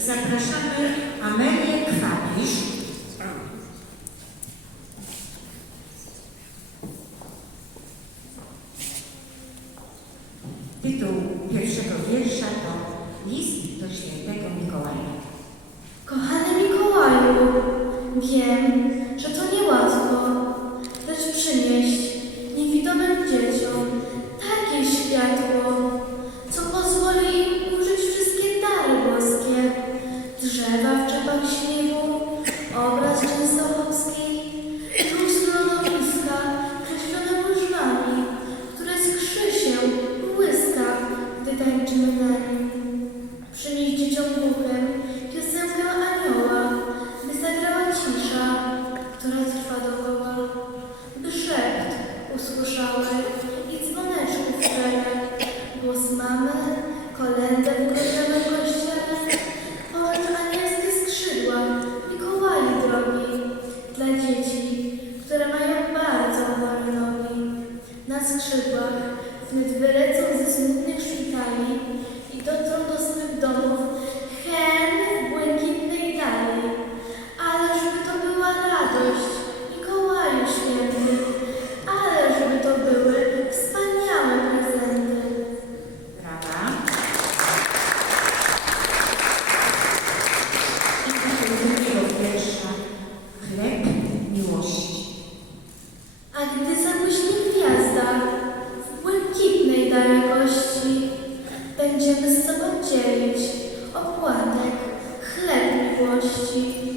zapraszamy Amelię Kwapisz. Tytuł pierwszego wiersza to List do świętego Mikołaja. Kochany Mikołaju, wiem, że to niełatwo, lecz przynieść niewidomym dzieciom takie światło, скрипах, в недверецях засмутних шпилях. gdy zabłyśnie gwiazda w błękitnej dalekości. Będziemy z Tobą dzielić opłatek, chleb miłości.